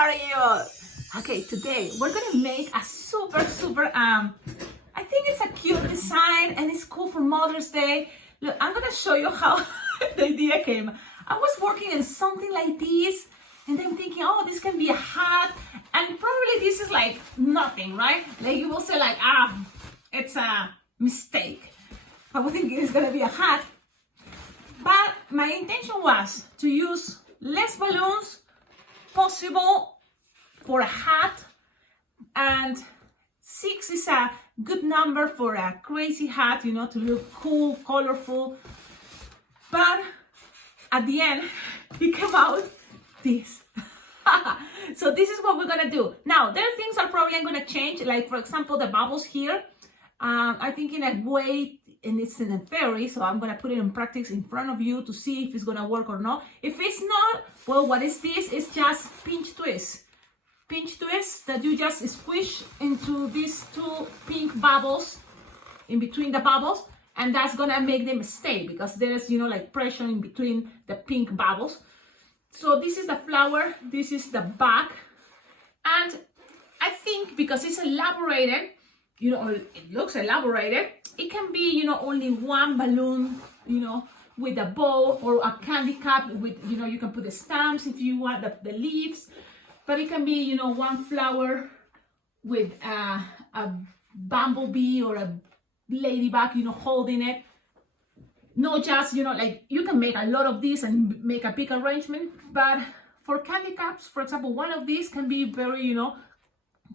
are you? Okay, today we're gonna make a super, I think it's a cute design and it's cool for Mother's Day. Look, I'm gonna show you how the idea came. I was working on something like this and then thinking, oh, this can be a hat, and probably this is like nothing, right? Like you will say like, it's a mistake. I was thinking it's gonna be a hat, but my intention was to use less balloons possible for a hat, and 6 is a good number for a crazy hat, you know, to look cool, colorful. But at the end, it came out this. So this is what we're gonna do. Now, there are things that probably I'm gonna change, like for example, the bubbles here. I think in a way, and it's in a theory, so I'm gonna put it in practice in front of you to see if it's gonna work or not. If it's not, well, what is this? It's just pinch twist. Pinch twist that you just squish into these 2 pink bubbles in between the bubbles, and that's gonna make them stay because there's, you know, like pressure in between the pink bubbles. So this is the flower, this is the back, and I think because it's elaborated, you know, it looks elaborated, it can be, you know, only one balloon, you know, with a bow, or a candy cup with, you know, you can put the stamps if you want, the leaves, but it can be, you know, one flower with a bumblebee or a ladybug, you know, holding it. Not just, you know, like you can make a lot of these and make a big arrangement, but for candy cups, for example, one of these can be very, you know,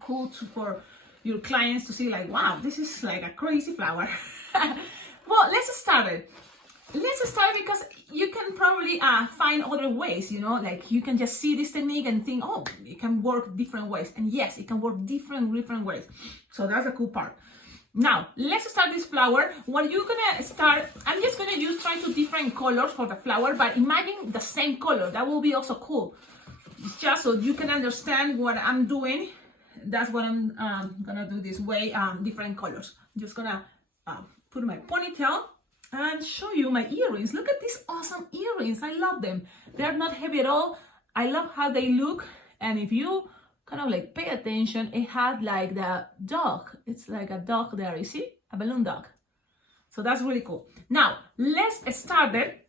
cool for your clients to see like, wow, this is like a crazy flower. Well, let's start it. Let's start because you can probably find other ways, you know, like you can just see this technique and think, oh, it can work different ways. And yes, it can work different ways. So that's the cool part. Now, let's start this flower. What you're gonna start, I'm just gonna try 2 different colors for the flower, but imagine the same color. That will be also cool. It's just so you can understand what I'm doing. That's what I'm gonna do this way, different colors. I'm just gonna put my ponytail and show you my earrings. Look at these awesome earrings. I love them. They're not heavy at all. I love how they look. And if you kind of like pay attention, it had like the dog. It's like a dog there, you see? A balloon dog. So that's really cool. Now, let's start it.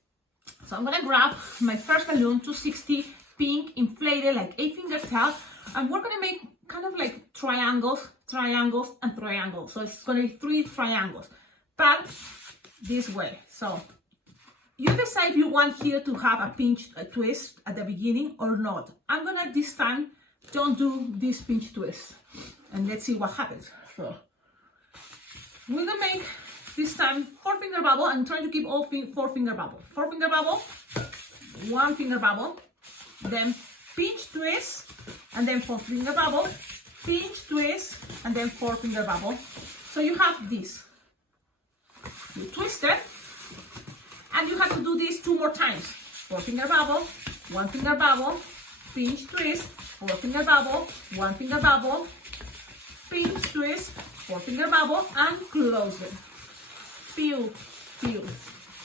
So I'm gonna grab my first balloon, 260 pink, inflated, like 8-finger tail. And we're gonna make kind of like triangles, and triangles. So it's gonna be 3 triangles, but this way. So you decide if you want here to have a pinch twist at the beginning or not. I'm gonna this time don't do this pinch twist, and let's see what happens. So we're gonna make this time 4-finger bubble. I'm trying to keep all 4-finger bubble. 4-finger bubble, 1-finger bubble, then pinch twist, and then 4-finger bubble, pinch twist, and then 4-finger bubble. So you have this. You twist it, and you have to do this 2 more times. 4-finger bubble, 1-finger bubble, pinch twist, 4-finger bubble, 1-finger bubble, pinch twist, 4-finger bubble, and close it. Pew, pew.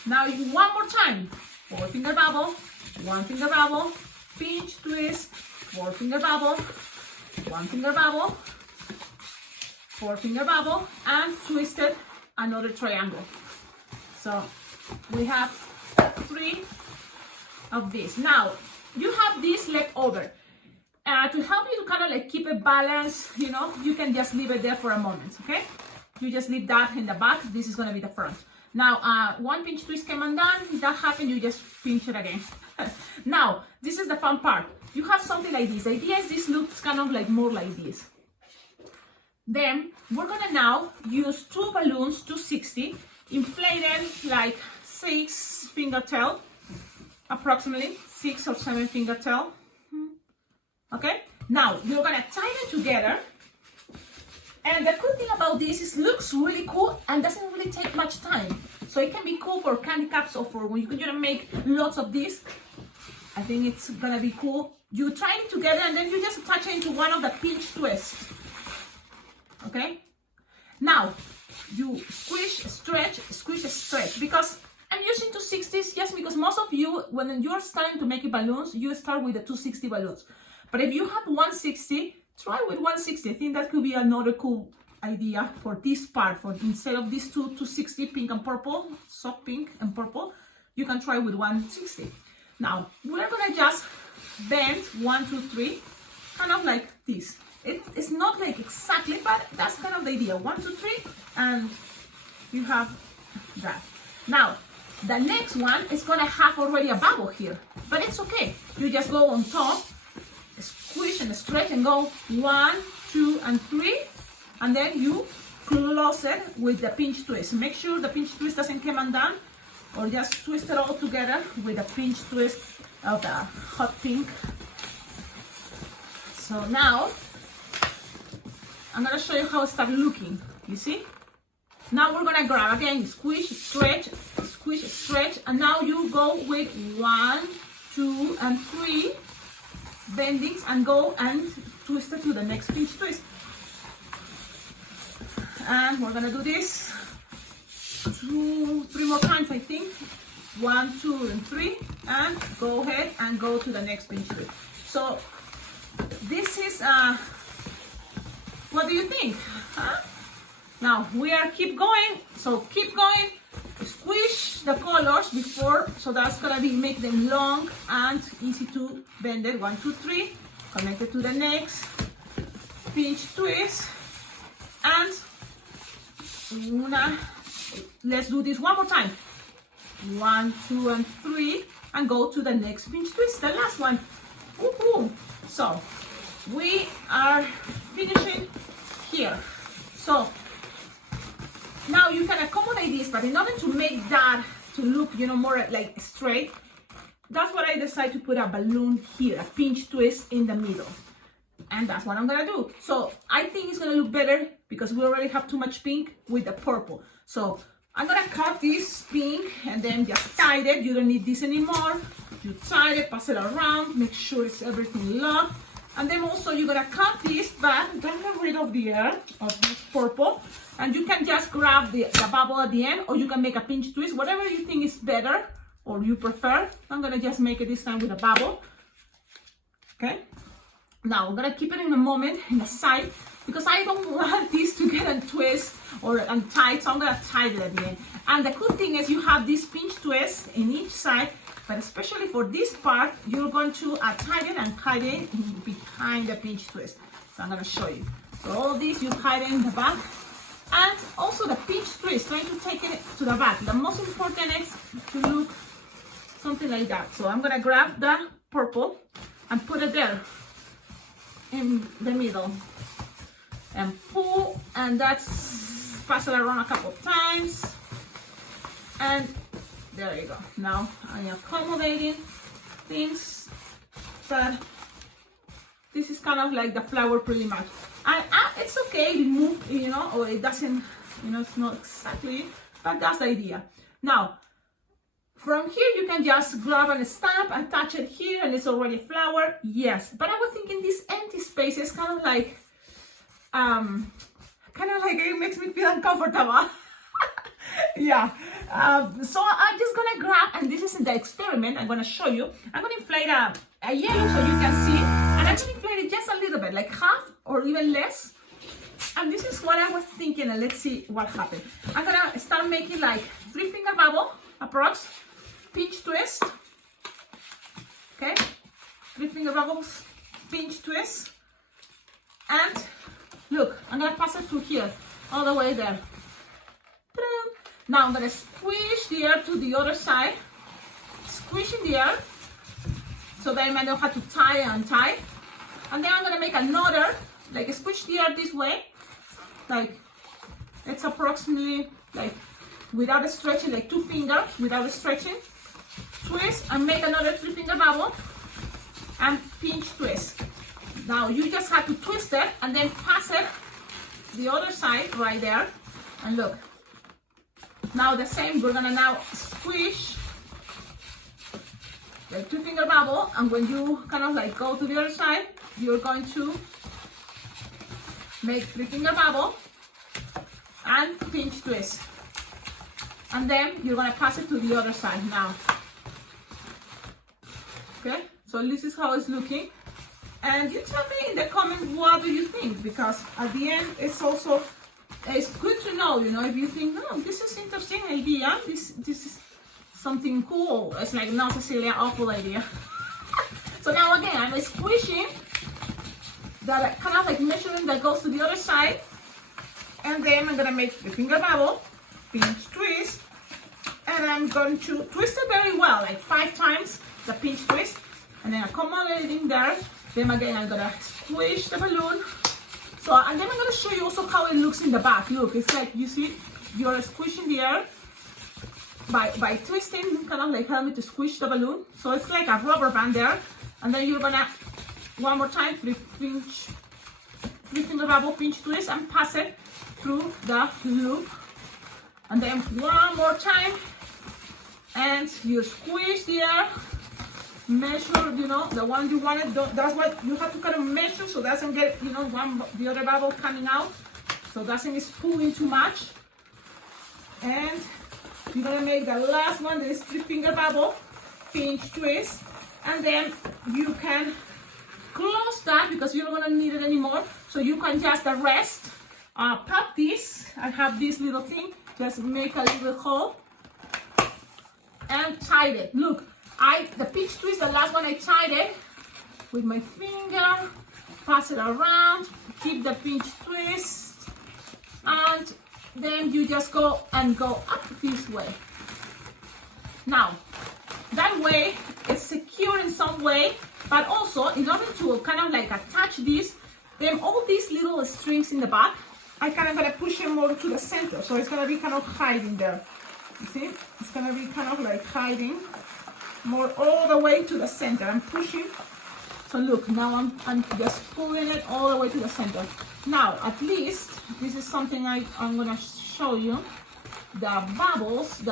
Now 1 more time. 4-finger bubble, 1-finger bubble, pinch twist, 4-finger bubble, 1-finger bubble, 4-finger bubble, and twisted another triangle. So we have 3 of these. Now you have this left over. To help you to kind of like keep it balanced, you know, you can just leave it there for a moment, okay? You just leave that in the back. This is gonna be the front. Now, 1 pinch twist came undone. If that happened, you just pinch it again. Now, this is the fun part. You have something like this. The idea is this looks kind of like more like this. Then we're gonna now use 2 balloons, 260, inflated like 6-finger tail, approximately 6 or 7-finger tail. Okay, now you're gonna tie them together, and the cool thing about this is it looks really cool and doesn't really take much time. So it can be cool for candy cups or for when you're gonna make lots of this. I think it's gonna be cool. You tie it together and then you just attach it into one of the pinch twists. Okay, now you squish, stretch, because I'm using 260s just because most of you, when you're starting to make balloons, you start with the 260 balloons. But if you have 160, try with 160. I think that could be another cool idea for this part. For instead of these 260, pink and purple, soft pink and purple, you can try with 160. Now we're gonna just bend 1, 2, 3, kind of like this. It's not like exactly, but that's kind of the idea. 1, 2, 3, and you have that. Now the next one is gonna have already a bubble here, but it's okay. You just go on top, squish and stretch, and go 1, 2, and 3, and then you close it with the pinch twist. Make sure the pinch twist doesn't come undone, or just twist it all together with a pinch twist of the hot pink. So now I'm gonna show you how it starts looking. You see? Now we're gonna grab again, squish, stretch, and now you go with 1, 2, and 3 bendings, and go and twist it to the next pinch twist. And we're gonna do this 2, 3 more times, I think. 1, 2, and 3, and go ahead and go to the next pinch twist. So this is what do you think? Huh? Now we are keep going, so keep going, squish the colors before, so that's gonna be make them long and easy to bend it. 1, 2, 3, connect it to the next pinch twist, and let's do this one more time. 1, 2, and 3, and go to the next pinch twist, the last one. Woohoo! So we are finishing here. So now you can accommodate this, but in order to make that to look, you know, more like straight, that's what I decided to put a balloon here, a pinch twist in the middle. And that's what I'm gonna do. So I think it's gonna look better because we already have too much pink with the purple. So I'm gonna cut this pink and then just tie it. You don't need this anymore. You tie it, pass it around, make sure it's everything locked. And then also you're gonna cut this back, don't get rid of the air of this purple. And you can just grab the bubble at the end, or you can make a pinch twist, whatever you think is better or you prefer. I'm gonna just make it this time with a bubble. Okay. Now I'm gonna keep it in a moment in the side because I don't want this to get a twist or untied, so I'm gonna tie it at the end. And the cool thing is you have this pinch twist in each side, but especially for this part, you're going to tie it and hide it behind the pinch twist. So I'm gonna show you. So all this you hide it in the back, and also the pinch twist, trying to take it to the back. The most important is to look something like that. So I'm gonna grab the purple and put it there in the middle and pull, and that's pass it around a couple of times, and there you go. Now I'm accommodating things, but this is kind of like the flower pretty much, and it's okay to move, you know, or it doesn't, you know, it's not exactly, but that's the idea. Now from here you can just grab and stamp, attach it here, and it's already a flower. Yes, but I was thinking this empty space is kind of like it makes me feel uncomfortable. Yeah. So I'm just gonna grab, and this is the experiment I'm gonna show you. I'm gonna inflate a yellow so you can see, and I'm gonna inflate it just a little bit, like half or even less. And this is what I was thinking, and let's see what happened. I'm gonna start making like 3-finger bubble approx, pinch twist. Okay, 3-finger bubbles, pinch twist, and look, I'm gonna pass it through here, all the way there. Now I'm gonna squish the air to the other side, squishing the air, so that I know how to tie and untie. And then I'm gonna make another, like squish the air this way, like it's approximately like without stretching, like 2 fingers without stretching. Twist and make another 3-finger bubble and pinch twist. Now you just have to twist it and then pass it the other side right there, and look. Now the same, we're gonna now squish the 2-finger bubble, and when you kind of like go to the other side, you're going to make 3-finger bubble and pinch twist, and then you're gonna pass it to the other side now. Okay, so this is how it's looking. And you tell me in the comment what do you think, because at the end it's also it's good to know, you know, if you think, oh, this is interesting idea, this is something cool. It's like, no, Cecilia, awful idea. So now again, I'm squishing that kind of like measuring that goes to the other side, and then I'm gonna make the finger bubble, pinch twist, and I'm going to twist it very well, like 5 times the pinch twist, and then accommodating there. Then again, I'm gonna squish the balloon. So, and then I'm gonna show you also how it looks in the back. Look, it's like, you see, you're squishing the air by twisting, kind of like helping me to squish the balloon. So it's like a rubber band there. And then you're gonna, one more time, 3 finger bubble, pinch twist, and pass it through the loop. And then one more time, and you squish the air. Measure, you know, the one you wanted. That's what you have to kind of measure, so it doesn't get, you know, the other bubble coming out, so it doesn't spoon too much. And you're gonna make the last one, this 3 finger bubble, pinch twist, and then you can close that because you're not gonna need it anymore. So you can just rest, pop this. I have this little thing. Just make a little hole and tie it. Look. The pinch twist, the last one, I tied it with my finger, pass it around, keep the pinch twist, and then you just go up this way. Now, that way it's secure in some way, but also in order to kind of like attach this, then all these little strings in the back, I kind of gonna push them more to the center, so it's gonna be kind of hiding there. You see, it's gonna be kind of like hiding more all the way to the center. I'm pushing. So look, now I'm just pulling it all the way to the center. Now, at least, this is something I'm gonna show you. The bubbles,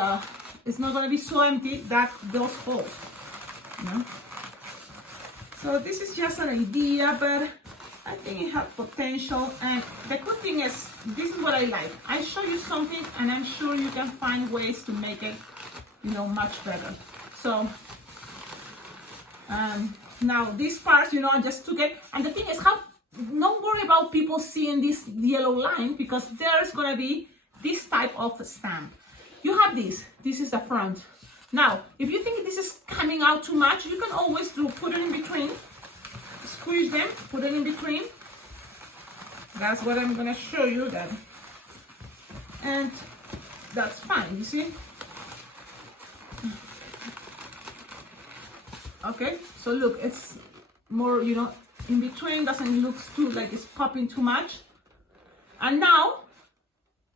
it's not gonna be so empty, those holes. You know? So this is just an idea, but I think it has potential. And the good thing is, this is what I like. I show you something, and I'm sure you can find ways to make it, you know, much better. So now this part, you know, I just took it, and the thing is, don't worry about people seeing this yellow line, because there's gonna be this type of stamp. You have this is the front. Now, if you think this is coming out too much, you can always put it in between, squeeze them, put it in between. That's what I'm gonna show you that, and that's fine, you see. Okay, so look, it's more, you know, in between, doesn't look too like it's popping too much. And now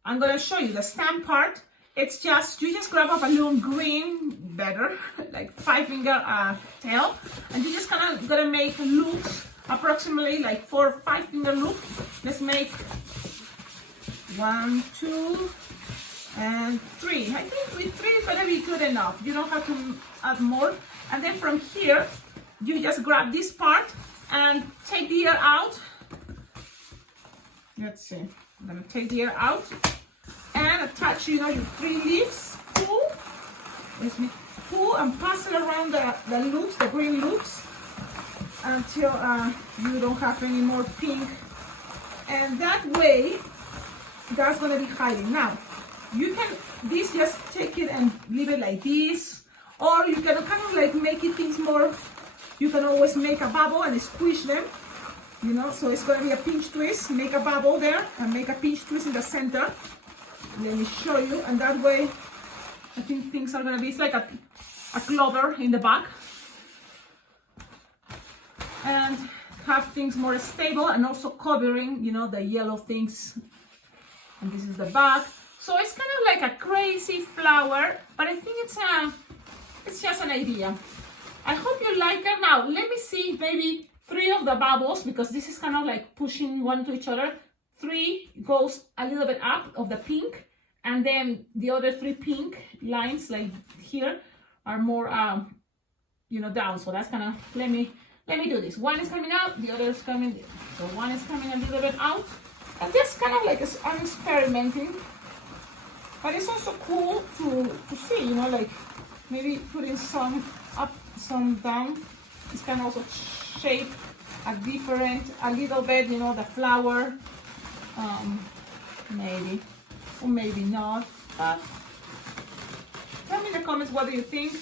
I'm gonna show you the stamp part. It's just, you just grab a balloon green, better, like 5-finger tail, and you just kind of gonna make loops, approximately like 4 or 5 finger loops. Let's make 1, 2, and 3. I think with 3 is gonna be good enough. You don't have to add more. And then from here, you just grab this part and take the air out. Let's see. I'm gonna take the air out and attach, you know, your 3 leaves. Pull and pass it around the loops, the green loops, until you don't have any more pink. And that way, that's gonna be hiding. Now, you can just take it and leave it like this. Or you can kind of like make it things more, you can always make a bubble and squish them, you know, so it's going to be a pinch twist, make a bubble there and make a pinch twist in the center. Let me show you, and that way I think things are going to be, it's like a clover in the back, and have things more stable, and also covering, you know, the yellow things. And this is the back. So it's kind of like a crazy flower, but I think it's just an idea. I hope you like it. Now, let me see maybe 3 of the bubbles, because this is kind of like pushing one to each other. 3 goes a little bit up of the pink, and then the other 3 pink lines like here are more, you know, down. So that's kind of, let me do this. One is coming out, the other is coming, so one is coming a little bit out. And just kind of like I'm experimenting. But it's also cool to see, you know, like, maybe putting some up, some down. This can also shape a little bit, you know, the flower, maybe, or maybe not, but tell me in the comments, what do you think?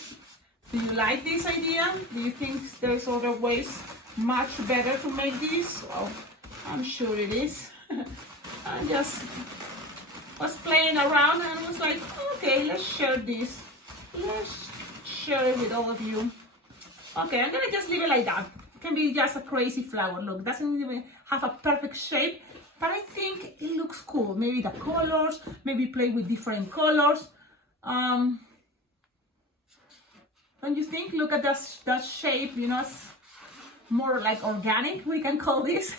Do you like this idea? Do you think there's other ways much better to make this? Well, I'm sure it is. I just was playing around and was like, okay, let's share this. Let's share it with all of you. Okay, I'm gonna just leave it like that. It can be just a crazy flower. Look, doesn't even have a perfect shape, but I think it looks cool. Maybe the colors, maybe play with different colors. Don't you think? Look at that shape, you know, it's more like organic, we can call this.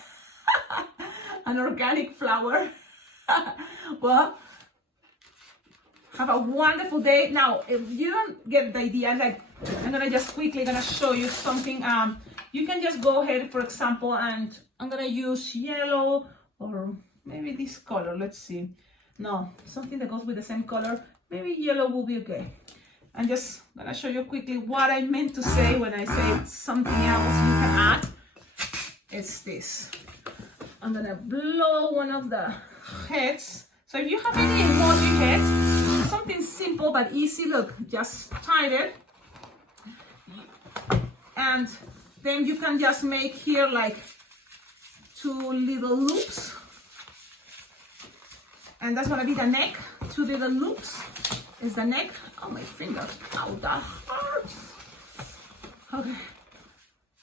An organic flower. Well, have a wonderful day. Now, if you don't get the idea, like, I'm gonna just quickly gonna show you something. You can just go ahead, for example, and I'm gonna use yellow or maybe this color. Let's see. No, something that goes with the same color. Maybe yellow will be okay. I'm just gonna show you quickly what I meant to say when I say something else you can add. It's this. I'm gonna blow one of the heads. So if you have any emoji heads, something simple but easy, look, just tie it. And then you can just make here like 2 little loops. And that's gonna be the neck. 2 little loops is the neck. Oh, my fingers, ow, that hurts. Okay.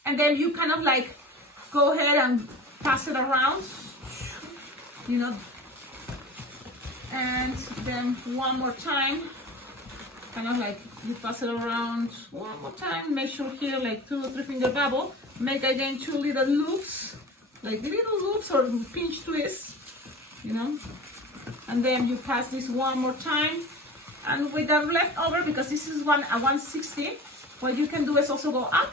And then you kind of like go ahead and pass it around, you know, and then one more time, kind of like you pass it around one more time, make sure here like 2 or 3 finger bubble, make again 2 little loops, like little loops or pinch twists, you know, and then you pass this one more time, and with the leftover, because this is a 160, what you can do is also go up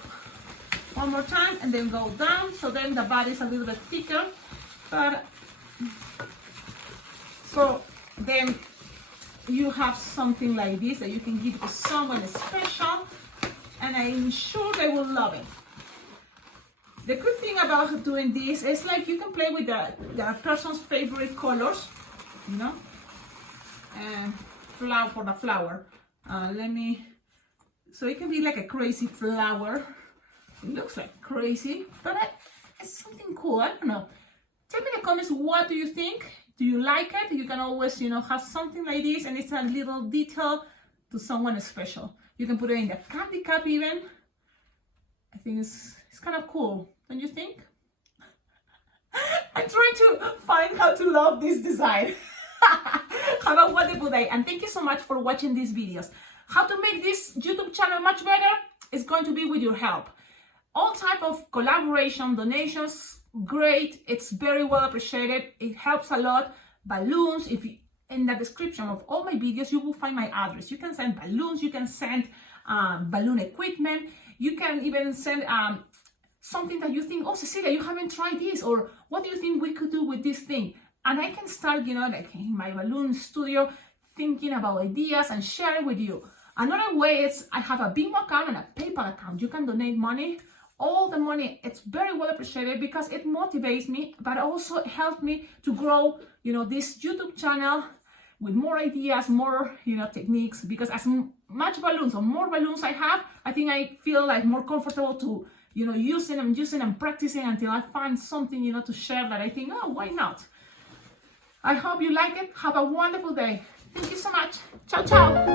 one more time and then go down, so then the body is a little bit thicker. But so then you have something like this that you can give to someone special, and I'm sure they will love it. The good thing about doing this is like you can play with the person's favorite colors, you know, and flower for the flower. So it can be like a crazy flower. It looks like crazy, but it's something cool. I don't know. Tell me in the comments, what do you think? Do you like it? You can always, you know, have something like this, and it's a little detail to someone special. You can put it in the candy cup even. I think it's kind of cool, don't you think? I'm trying to find how to love this design. Have a wonderful day, and thank you so much for watching these videos. How to make this YouTube channel much better is going to be with your help. All type of collaboration, donations, great. It's very well appreciated. It helps a lot. Balloons, in the description of all my videos, you will find my address. You can send balloons, you can send balloon equipment, you can even send something that you think, oh, Cecilia, you haven't tried this, or what do you think we could do with this thing? And I can start, you know, like in my balloon studio, thinking about ideas and sharing with you. Another way is I have a Venmo account and a PayPal account. You can donate money. All the money, it's very well appreciated because it motivates me, but also helps me to grow, you know, this YouTube channel with more ideas, more, you know, techniques, because as much balloons or more balloons I have, I think I feel like more comfortable to, you know, using and practicing until I find something, you know, to share that I think, oh, why not? I hope you like it. Have a wonderful day. Thank you so much. Ciao, ciao.